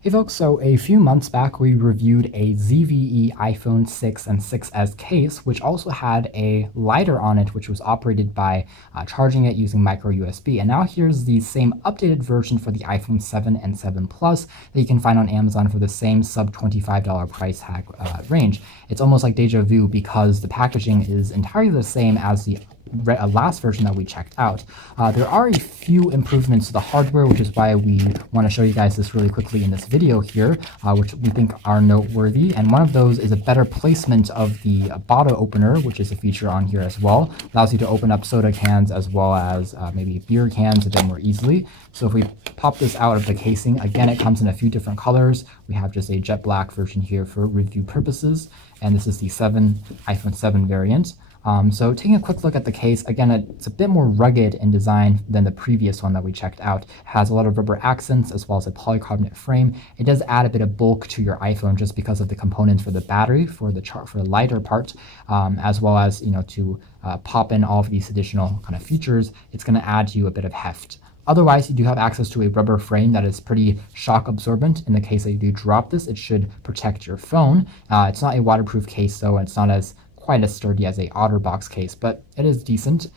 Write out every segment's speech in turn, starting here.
Hey folks, so a few months back we reviewed a ZVE iPhone 6 and 6s case, which also had a lighter on it, which was operated by charging it using micro USB. And now here's the same updated version for the iPhone 7 and 7 Plus that you can find on Amazon for the same sub $25 price tag range. It's almost like deja vu because the packaging is entirely the same as the last version that we checked out. There are a few improvements to the hardware, which is why we want to show you guys this really quickly in this video here, which we think are noteworthy. And one of those is a better placement of the bottle opener, which is a feature on here as well. Allows you to open up soda cans as well as maybe beer cans a bit more easily. So if we pop this out of the casing, again, it comes in a few different colors. We have just a jet black version here for review purposes, and this is the iPhone 7 variant. So taking a quick look at the case, again, it's a bit more rugged in design than the previous one that we checked out. It has a lot of rubber accents as well as a polycarbonate frame. It does add a bit of bulk to your iPhone just because of the components for the battery, for the lighter part, as well as, to pop in all of these additional kind of features. It's going to add you a bit of heft. Otherwise, you do have access to a rubber frame that is pretty shock absorbent. In the case that you do drop this, it should protect your phone. It's not a waterproof case, though, and it's not quite as sturdy as a OtterBox case, but it is decent.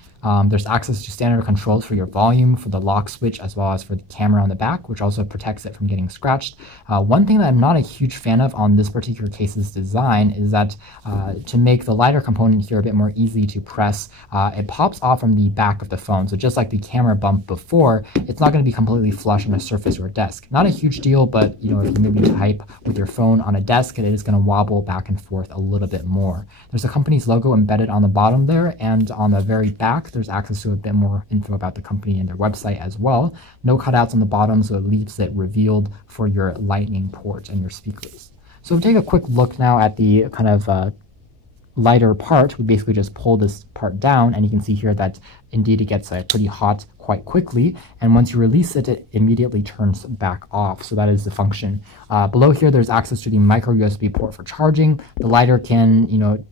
There's access to standard controls for your volume, for the lock switch, as well as for the camera on the back, which also protects it from getting scratched. One thing that I'm not a huge fan of on this particular case's design is that to make the lighter component here a bit more easy to press, it pops off from the back of the phone. So just like the camera bump before, it's not going to be completely flush on a surface or a desk. Not a huge deal, but if you maybe type with your phone on a desk, it is going to wobble back and forth a little bit more. There's the company's logo embedded on the bottom there, and on the very back, there's access to a bit more info about the company and their website as well. No cutouts on the bottom, so it leaves it revealed for your lightning port and your speakers. So if we take a quick look now at the kind of lighter part, we basically just pull this part down, and you can see here that indeed it gets pretty hot quite quickly, and once you release it, it immediately turns back off. So that is the function. Below here, there's access to the micro USB port for charging. The lighter can,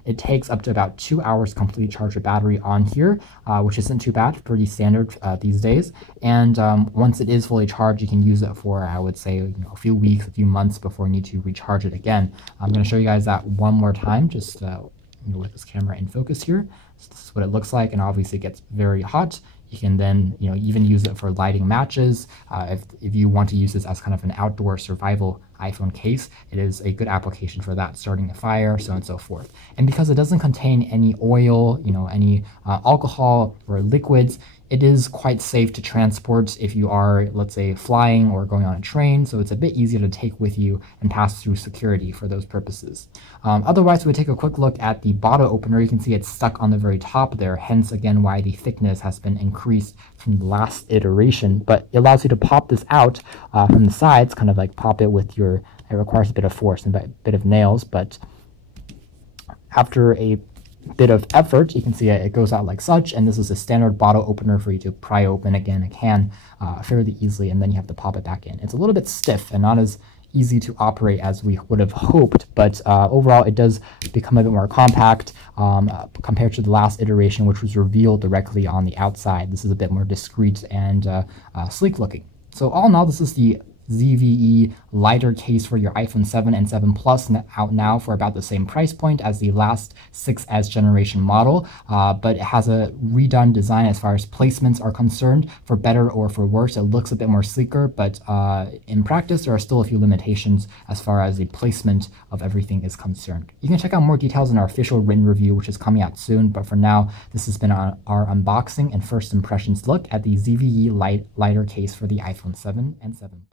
it takes up to about 2 hours to completely charge your battery on here, which isn't too bad, pretty standard these days. And once it is fully charged, you can use it for, I would say, a few weeks, a few months before you need to recharge it again. I'm going to show you guys that one more time, just with this camera in focus here. So this is what it looks like, and obviously it gets very hot. You can then even use it for lighting matches. If you want to use this as kind of an outdoor survival iPhone case, it is a good application for that, starting a fire, so on and so forth. And because it doesn't contain any oil, any alcohol or liquids, it is quite safe to transport if you are, let's say, flying or going on a train, so it's a bit easier to take with you and pass through security for those purposes. Otherwise, we take a quick look at the bottle opener. You can see it's stuck on the very top there, hence again why the thickness has been increased from the last iteration, but it allows you to pop this out from the sides, kind of like pop it with it requires a bit of force and a bit of nails, but after a bit of effort, you can see it goes out like such, and this is a standard bottle opener for you to pry open again a can fairly easily, and then you have to pop it back in. It's a little bit stiff and not as easy to operate as we would have hoped, but overall it does become a bit more compact compared to the last iteration, which was revealed directly on the outside. This is a bit more discreet and sleek looking. So all in all, this is the ZVE lighter case for your iPhone 7 and 7 Plus, out now for about the same price point as the last 6S generation model, but it has a redone design as far as placements are concerned. For better or for worse, it looks a bit more sleeker, but in practice there are still a few limitations as far as the placement of everything is concerned. You can check out more details in our official written review, which is coming out soon, but for now this has been our unboxing and first impressions look at the ZVE lighter case for the iPhone 7 and 7